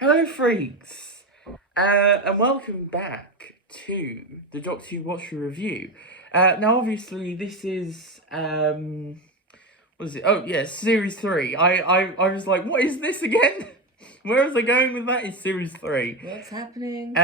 Hello, freaks, and welcome back to the Doctor Who Watch Review. Now, obviously, this is what is it? Oh, yeah, Series 3. I was like, what is this again? Where was I going with that? It's Series 3. What's happening?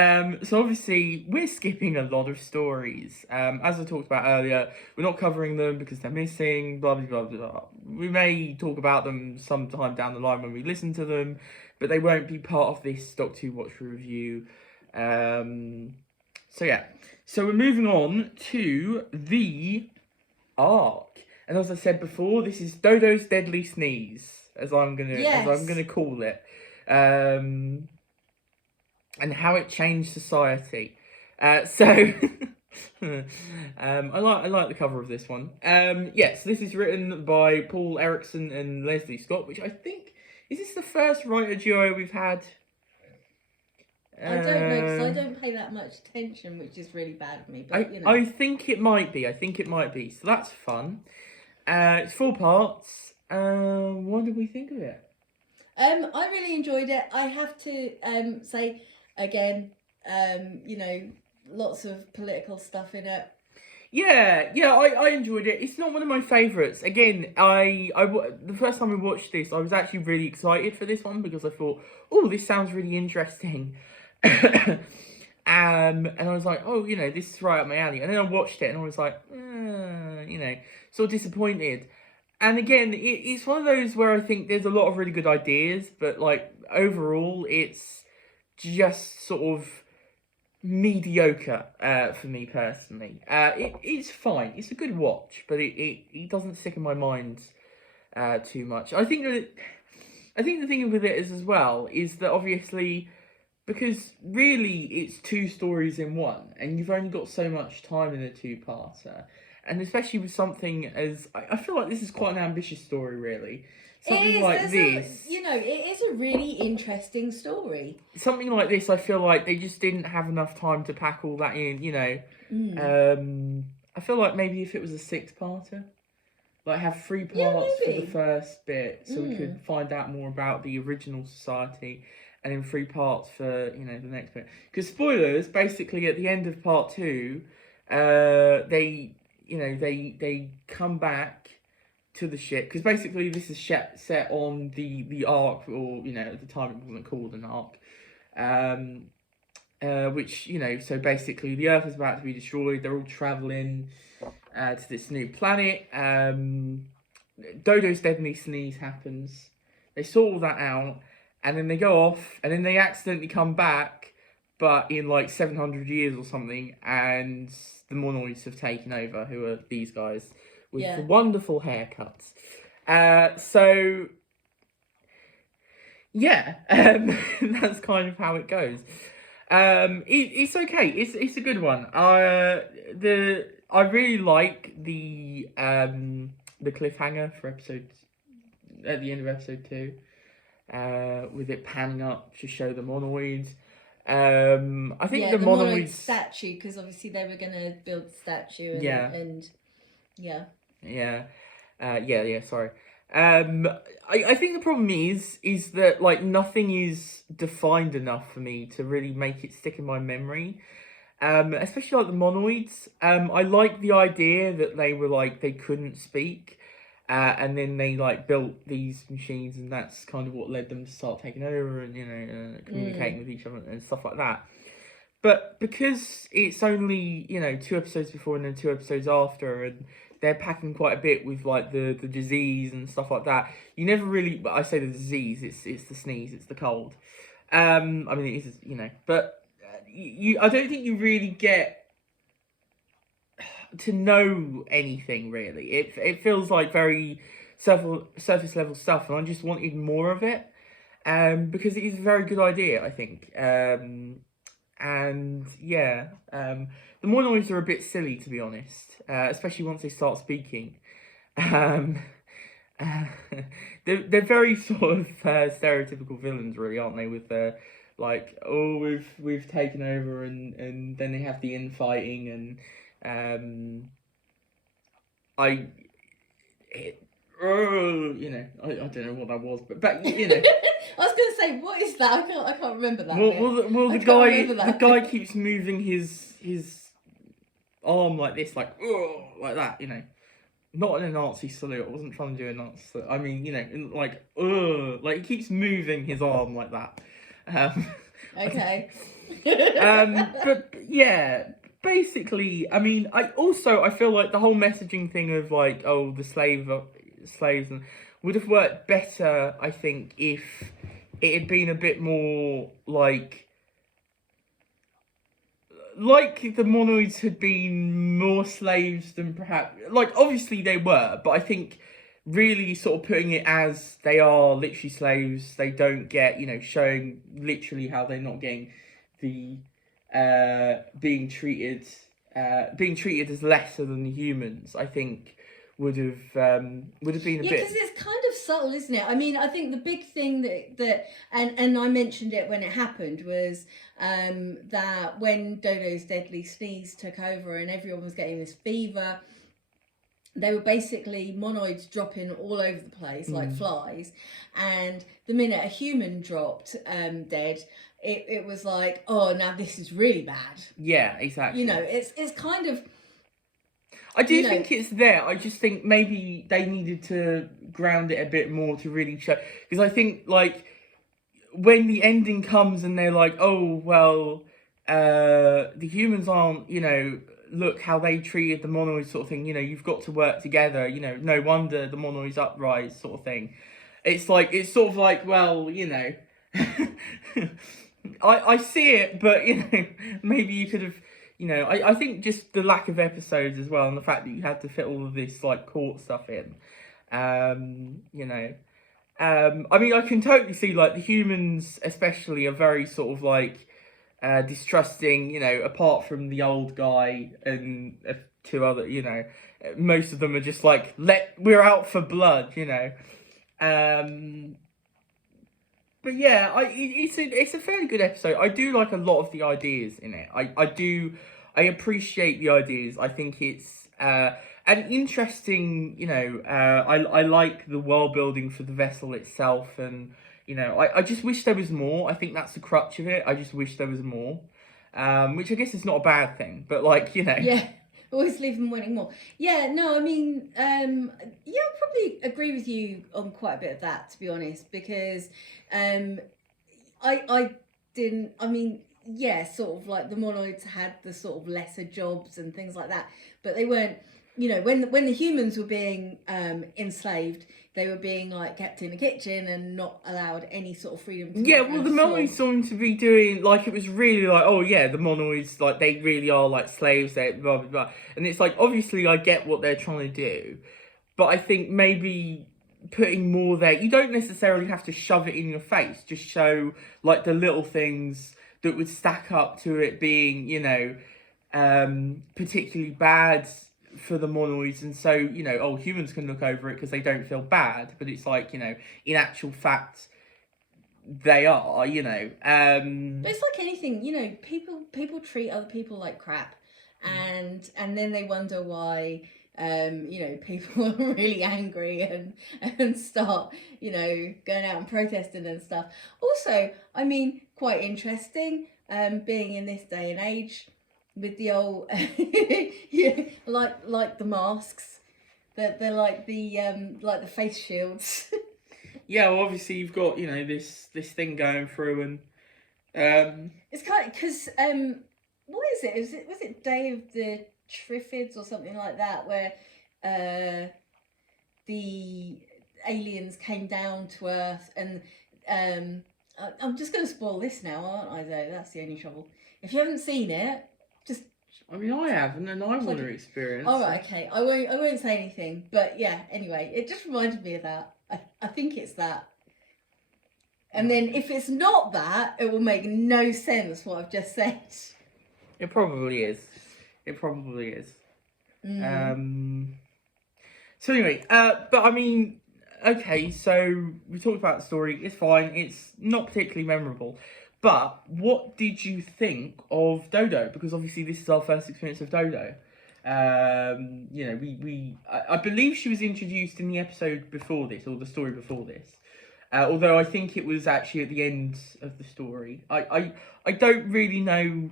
So obviously, we're skipping a lot of stories. As I talked about earlier, we're not covering them because they're missing, blah, blah, blah, blah. We may talk about them sometime down the line when we listen to them, but they won't be part of this Doctor Who Watch Review. So yeah. So we're moving on to the arc. And as I said before, this is Dodo's Deadly Sneeze, as I'm gonna call it. And how it changed society. I like the cover of this one. Yes, this is written by Paul Erickson and Leslie Scott, which I think is this the first writer duo we've had. I don't know because I don't pay that much attention, which is really bad of me. But I think it might be. So that's fun. It's 4 parts. What did we think of it? I really enjoyed it. I have to say again, lots of political stuff in it. Yeah, I enjoyed it. It's not one of my favourites. Again, the first time we watched this, I was actually really excited for this one because I thought, oh, this sounds really interesting. And I was like, oh, this is right up my alley. And then I watched it and I was like, sort of disappointed. And again, it's one of those where I think there's a lot of really good ideas, but like overall, it's just sort of mediocre for me personally. It's fine. It's a good watch, but it doesn't stick in my mind too much. I think the thing with it is as well is that obviously because really it's 2 stories in one, and you've only got so much time in a 2-parter. And especially with something as I feel like this is quite an ambitious story, really. Something like this, it is a really interesting story. Something like this, I feel like they just didn't have enough time to pack all that in. I feel like maybe if it was a 6-parter, like have 3 parts for the first bit, so we could find out more about the original society, and then 3 parts for the next bit. Because spoilers, basically at the end of part 2, they come back to the ship, because basically this is set on the arc, or at the time it wasn't called an arc, which so basically the Earth is about to be destroyed. They're all traveling to this new planet. Dodo's Deadly Sneeze happens. They sort all that out, and then they go off, and then they accidentally come back, but in like 700 years or something, and the Monoids have taken over, who are these guys with the wonderful haircuts. So yeah, that's kind of how it goes. It's okay. It's a good one. I really like the cliffhanger for episode at the end of episode 2, with it panning up to show the Monoids. I think the Monoid statue, because obviously they were going to build the statue. Sorry. I think the problem is that like nothing is defined enough for me to really make it stick in my memory. Especially like the Monoids. I like the idea that they were like they couldn't speak. And then they like built these machines, and that's kind of what led them to start taking over and communicating with each other and stuff like that. But because it's only 2 episodes before and then 2 episodes after, and they're packing quite a bit with like the disease and stuff like that, you never really. But I say the disease, it's the sneeze, it's the cold. I mean it is but I don't think you really get to know anything really. It feels like very surface level stuff, and I just wanted more of it. Because it is a very good idea, I think. And yeah, the Monoids are a bit silly, to be honest, especially once they start speaking. They're very sort of stereotypical villains, really, aren't they? With the like, oh, we've taken over, and then they have the infighting, and you know, I don't know what that was, but you know. I was going to say, what is that? I can't remember that. Well, the guy keeps moving his arm like this, like that, you know. Not in a Nazi salute. I wasn't trying to do a Nazi salute. I mean, you know, like he keeps moving his arm like that. Okay. But yeah, basically, I mean, I feel like the whole messaging thing of like, oh, the slaves and would have worked better, I think, if it had been a bit more like the monoids had been more slaves than perhaps, like, obviously they were, but I think really sort of putting it as they are literally slaves, they don't get, you know, showing literally how they're not getting the being treated as lesser than the humans, I think would have been a bit. Yeah, because it's kind of subtle, isn't it? I mean, I think the big thing that and I mentioned it when it happened was that when Dodo's deadly sneeze took over and everyone was getting this fever, they were basically monoids dropping all over the place like flies, and the minute a human dropped dead, it was like, oh, now this is really bad. Yeah, exactly. You know, it's kind of. I do think it's there. I just think maybe they needed to ground it a bit more to really show. Because I think, like, when the ending comes and they're like, oh, well, the humans aren't, you know, look how they treated the monoids sort of thing. You know, you've got to work together. You know, no wonder the monoids uprise sort of thing. It's sort of like, well, you know, I see it, but, you know, maybe you could have. You know, I think just the lack of episodes as well, and the fact that you had to fit all of this like court stuff in. You know, I mean, I can totally see like the humans, especially, are very sort of like distrusting. You know, apart from the old guy and two other. You know, most of them are just like we're out for blood. You know. But yeah, it's a fairly good episode. I do like a lot of the ideas in it. I appreciate the ideas. I think it's an interesting. You know, I like the world building for the vessel itself, and you know, I just wish there was more. I think that's the crutch of it. I just wish there was more, which I guess is not a bad thing. But like, you know, yeah. Always leave them wanting more. Yeah, no, I mean, yeah, I'll probably agree with you on quite a bit of that, to be honest, because I didn't, I mean, yeah, sort of like the monoids had the sort of lesser jobs and things like that, but they weren't, you know, when the humans were being enslaved, they were being like kept in the kitchen and not allowed any sort of freedom to yeah, well, the monoids seem to be doing like, it was really like, oh yeah, the monoids, like, they really are like slaves, they blah blah blah, and it's like, obviously I get what they're trying to do, but I think maybe putting more there, you don't necessarily have to shove it in your face, just show like the little things that would stack up to it being, you know, particularly bad for the monoids, and so, you know, oh, humans can look over it because they don't feel bad, but it's like, you know, in actual fact they are, you know. But it's like anything, you know, people treat other people like crap, and then they wonder why you know, people are really angry and start, you know, going out and protesting and stuff. Also, I mean, quite interesting, being in this day and age with the old yeah, like the masks, that they're like the face shields. Yeah, well, obviously you've got, you know, this thing going through, and it's kind of because what is it? Was it Day of the Triffids or something like that, where the aliens came down to Earth, and I'm just going to spoil this now, aren't I? Though that's the only trouble. If you haven't seen it, just. I mean, I haven't, and I want to experience. All right, okay. I won't say anything, but yeah. Anyway, it just reminded me of that. I think it's that. And then if it's not that, it will make no sense what I've just said. It probably is. It probably is. So anyway, but I mean, okay, so we talked about the story. It's fine. It's not particularly memorable. But what did you think of Dodo? Because obviously this is our first experience of Dodo. You know, I believe she was introduced in the episode before this, or the story before this. Although I think it was actually at the end of the story. I don't really know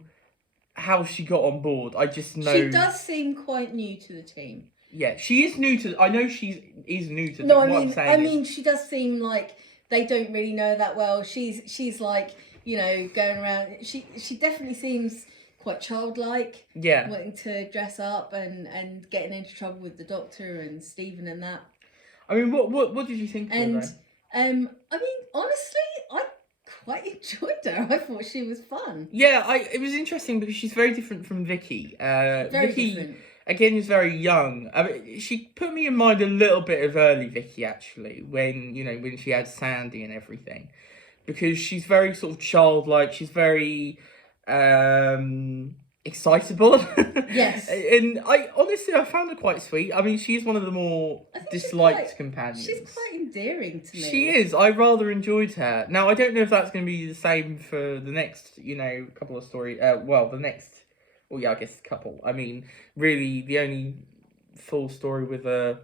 how she got on board. I just know She does seem quite new to the team. Yeah, she is new to. I know she is new to. No, what I'm saying I is, mean, she does seem like they don't really know that well. She's like, you know, going around. She definitely seems quite childlike. yeah. Wanting to dress up and getting into trouble with the Doctor and Stephen and that. I mean, what did you think of her, And though? I mean, honestly, I quite enjoyed her. I thought she was fun. Yeah, it was interesting because she's very different from Vicky. Very Vicky, different. again, is very young. I mean, she put me in mind a little bit of early Vicky, actually, when she had Sandy and everything, because she's very sort of childlike. She's very excitable. Yes. And I found her quite sweet. I mean, she's one of the more disliked companions. She's quite endearing to me. She is. I rather enjoyed her. Now, I don't know if that's going to be the same for the next, couple of stories. The next. Well, yeah, I guess couple. I mean, really, the only full story with her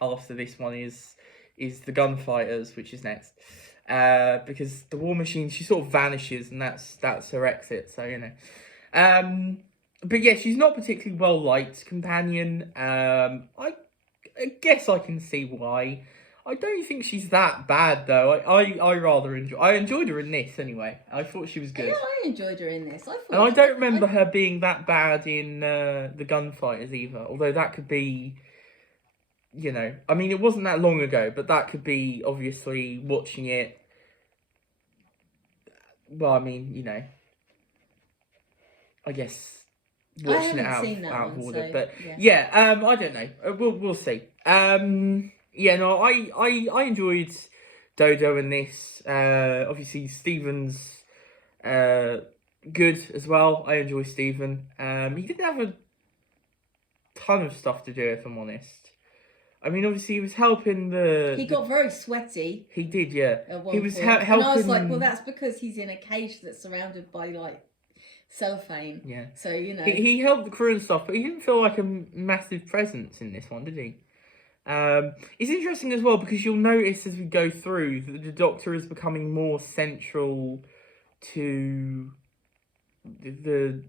after this one is the Gunfighters, which is next. Because the War Machine, she sort of vanishes, and that's her exit. So but yeah, she's not particularly well liked companion. I guess I can see why. I don't think she's that bad though. I enjoyed her in this anyway. I thought she was good. Yeah, I enjoyed her in this. And I don't remember her being that bad in the Gunfighters either. Although that could be, I mean, it wasn't that long ago, but that could be obviously watching it. Well, I mean, I guess watching it out of order, but yeah. I don't know. We'll see. Yeah, no, I enjoyed Dodo in this. Obviously Stephen's good as well. I enjoy Stephen. He didn't have a ton of stuff to do, if I'm honest. I mean, obviously he was helping He got very sweaty. He did, yeah. He was helping. And I was like, well, that's because he's in a cage that's surrounded by like cellophane. Yeah. So he helped the crew and stuff, but he didn't feel like a massive presence in this one, did he? It's interesting as well because you'll notice as we go through that the Doctor is becoming more central to the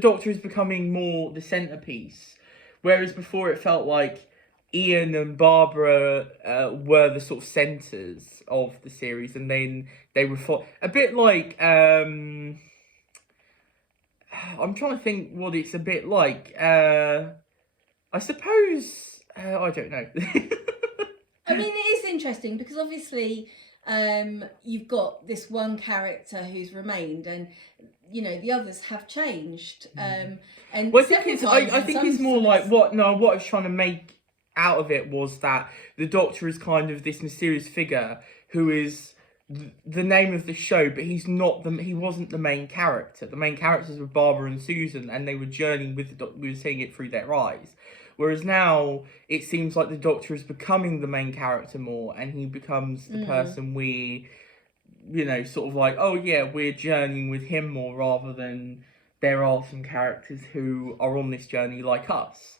Doctor is becoming more the centerpiece, whereas before it felt like Ian and Barbara were the sort of centers of the series, and then they were a bit like I'm trying to think what it's a bit like. I suppose. I don't know. I mean, it is interesting because obviously you've got this one character who's remained, and the others have changed. And well, I think it's more like what I was trying to make out of it was that the Doctor is kind of this mysterious figure who is the name of the show, but he wasn't the main character. The main characters were Barbara and Susan, and they were journeying with the Doctor. We were seeing it through their eyes. Whereas now, it seems like the Doctor is becoming the main character more, and he becomes the person we, sort of like, oh yeah, we're journeying with him more, rather than there are some characters who are on this journey like us.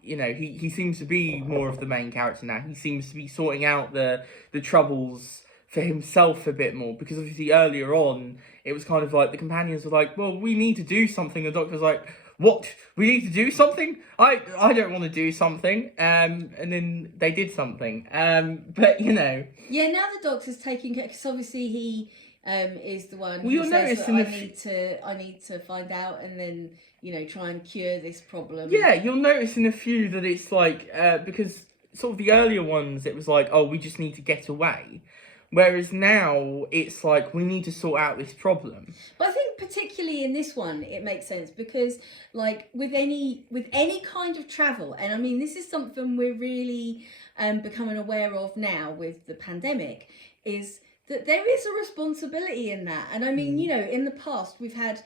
He seems to be more of the main character now. He seems to be sorting out the troubles for himself a bit more, because obviously earlier on, it was kind of like the companions were like, well, we need to do something. The Doctor's like, what? We need to do something? I don't want to do something. And then they did something. But yeah, now the Doctor's taking care, because obviously he is the one who says that I need to find out and then try and cure this problem. Yeah, you'll notice in a few that it's like because sort of the earlier ones it was like, oh, we just need to get away. Whereas now it's like we need to sort out this problem. But I think particularly in this one it makes sense because like with any kind of travel, and I mean this is something we're really becoming aware of now with the pandemic, is that there is a responsibility in that. And I mean, in the past we've had,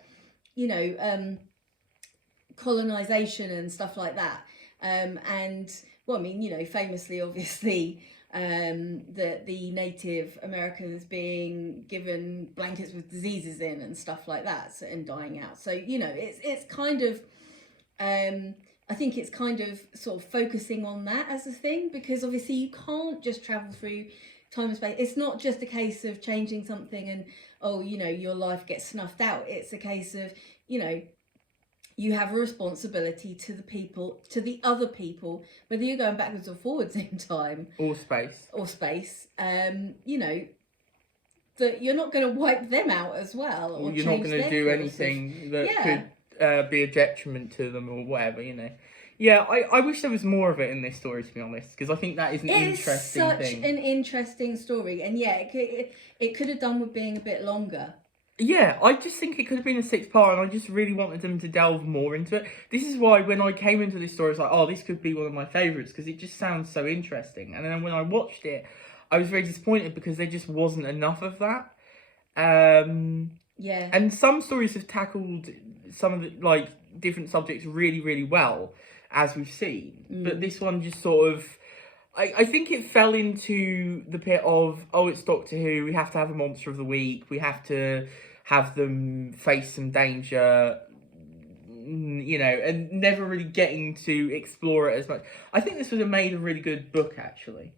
colonization and stuff like that. And well, I mean, famously, obviously, the Native Americans being given blankets with diseases in and stuff like that, so, and dying out. So it's kind of I think it's kind of sort of focusing on that as a thing, because obviously you can't just travel through time and space. It's not just a case of changing something and your life gets snuffed out. It's a case of you have a responsibility to the other people, whether you're going backwards or forwards in time or space, that you're not going to wipe them out as well, or you're not going to do courses. anything that could be a detriment to them or whatever. Yeah, I wish there was more of it in this story, to be honest, because I think that is an interesting thing. It's such an interesting story, and it could have done with being a bit longer. Yeah, I just think it could have been a 6-part, and I just really wanted them to delve more into it. This is why when I came into this story, I was like, oh, this could be one of my favourites, because it just sounds so interesting. And then when I watched it, I was very disappointed because there just wasn't enough of that. Yeah. And some stories have tackled some of the different subjects really, really well, as we've seen. But this one just sort of... I think it fell into the pit of, it's Doctor Who, we have to have a Monster of the Week, we have to have them face some danger, and never really getting to explore it as much. I think this would have made a really good book, actually.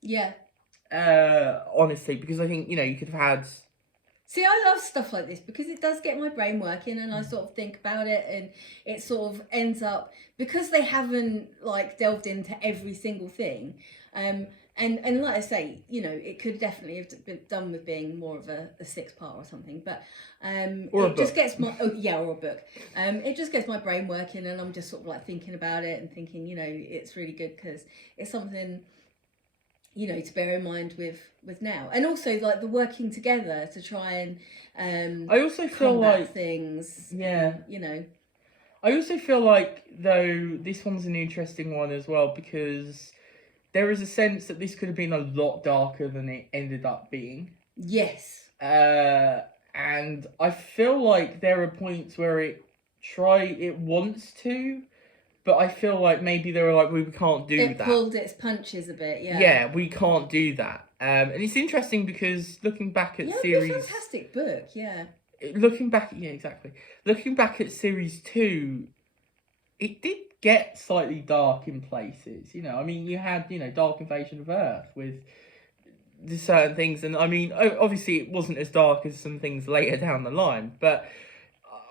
Yeah. Honestly, because I think, you could have had... See, I love stuff like this because it does get my brain working, and I sort of think about it, and it sort of ends up, because they haven't delved into every single thing. And like I say, it could definitely have been done with being more of a 6-part or something. But or a book. Just gets my or a book. It just gets my brain working, and I'm just sort of thinking about it and thinking, it's really good because it's something to bear in mind with now, and also the working together to try and I also feel like things. Yeah. I also feel like, though, this one's an interesting one as well, because there is a sense that this could have been a lot darker than it ended up being. Yes. And I feel like there are points where it wants to, but I feel like maybe they were like, we can't do that. It pulled its punches a bit, yeah. Yeah, we can't do that. And it's interesting because looking back at series... it's a fantastic book, yeah. Looking back at series 2, it did get slightly dark in places. You had, Dark Invasion of Earth with the certain things. And, obviously it wasn't as dark as some things later down the line. But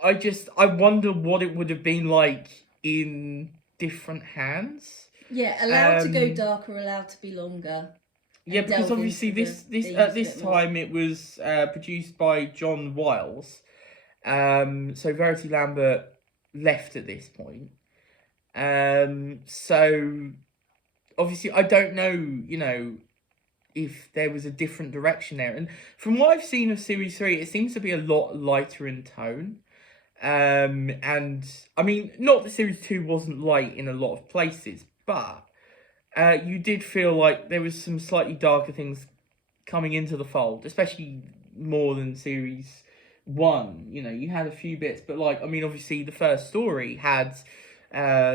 I wonder what it would have been like in different hands. Yeah, allowed to go darker, allowed to be longer. Yeah, because obviously at this time it was produced by John Wiles. So Verity Lambert left at this point. So obviously I don't know, if there was a different direction there. And from what I've seen of series 3, it seems to be a lot lighter in tone. And not that series 2 wasn't light in a lot of places, but you did feel like there was some slightly darker things coming into the fold, especially more than series 1. You had a few bits, but obviously the first story had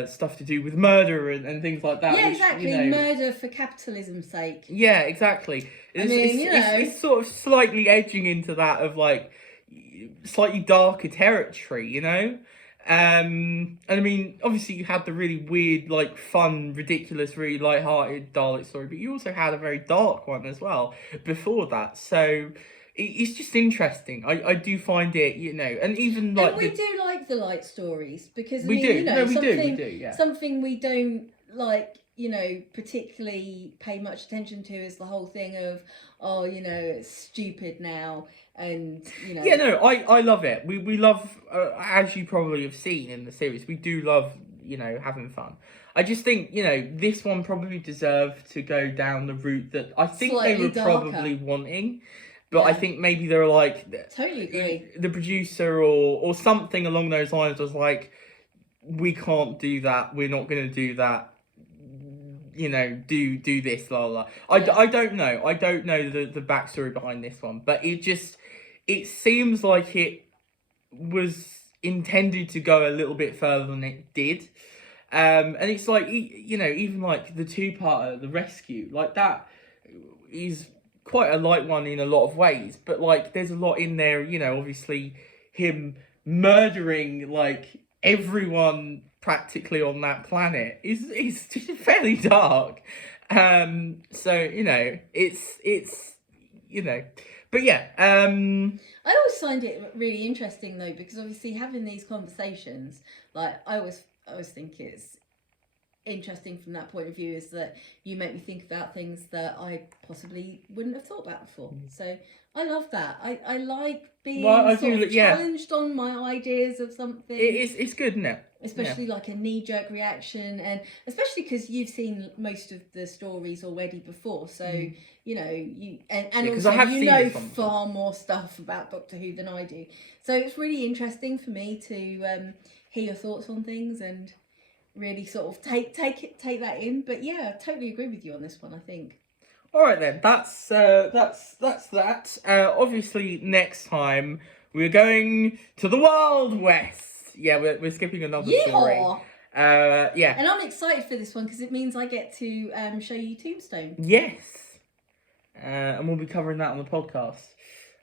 stuff to do with murder and things like that. Yeah, exactly. Murder for capitalism's sake. Yeah, exactly. It's sort of slightly edging into that of slightly darker territory, and obviously you had the really weird, fun, ridiculous, really light-hearted Dalek story, but you also had a very dark one as well before that. So it's just interesting. I do find it, and even and we do like the light stories, because we do. We do. Yeah. Something we don't particularly pay much attention to is the whole thing of, it's stupid now, and Yeah, no, I love it. We love, as you probably have seen in the series, we do love, having fun. I just think, this one probably deserved to go down the route that I think slightly they were darker. Probably wanting. But I think maybe they were totally agree. The producer or something along those lines was like, we can't do that. We're not going to do that. Do this, la la. I don't know. I don't know the backstory behind this one, but it seems like it was intended to go a little bit further than it did. And it's even the 2-parter, The Rescue, that is quite a light one in a lot of ways, but like there's a lot in there. You know, obviously him murdering like everyone practically on that planet is fairly dark. So you know, it's you know, but yeah. I always find it really interesting though, because obviously having these conversations, like I always think it's interesting from that point of view, is that you make me think about things that I possibly wouldn't have thought about before. So I love that. I like being challenged on my ideas of something. It's good, isn't it? Especially like a knee-jerk reaction, and especially because you've seen most of the stories already before, so you know you and also you know far more stuff about Doctor Who than I do, so it's really interesting for me to hear your thoughts on things and really sort of take that in. But yeah, I totally agree with you on this one, I think. All right then, that's that. Obviously, next time we're going to the Wild West. Yeah, we're skipping another story. Yeah. And I'm excited for this one because it means I get to show you Tombstone. Yes. And we'll be covering that on the podcast.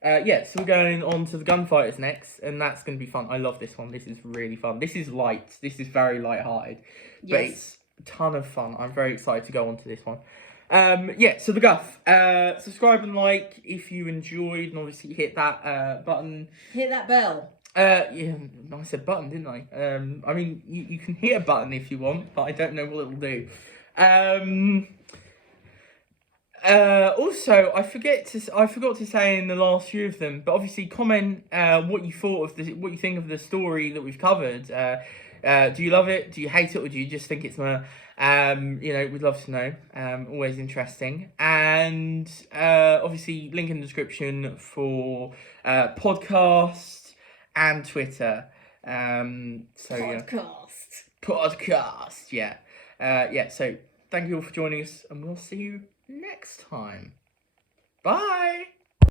Yeah, so we're going on to the Gunfighters next, and that's going to be fun. I love this one. This is really fun. This is light. This is very light-hearted. Yes. But it's a ton of fun. I'm very excited to go on to this one. Yeah, so the Guff. Subscribe and like if you enjoyed, and obviously hit that button. Hit that bell. Yeah, I said button, didn't I? I mean, you can hit a button if you want, but I don't know what it'll do. Also, I forgot to say in the last few of them, but obviously comment what you thought of what you think of the story that we've covered. Do you love it? Do you hate it? Or do you just think it's you know, we'd love to know. Always interesting. And obviously, link in the description for podcast and Twitter. Podcast. Yeah. Yeah. So thank you all for joining us, and we'll see you next time. Bye.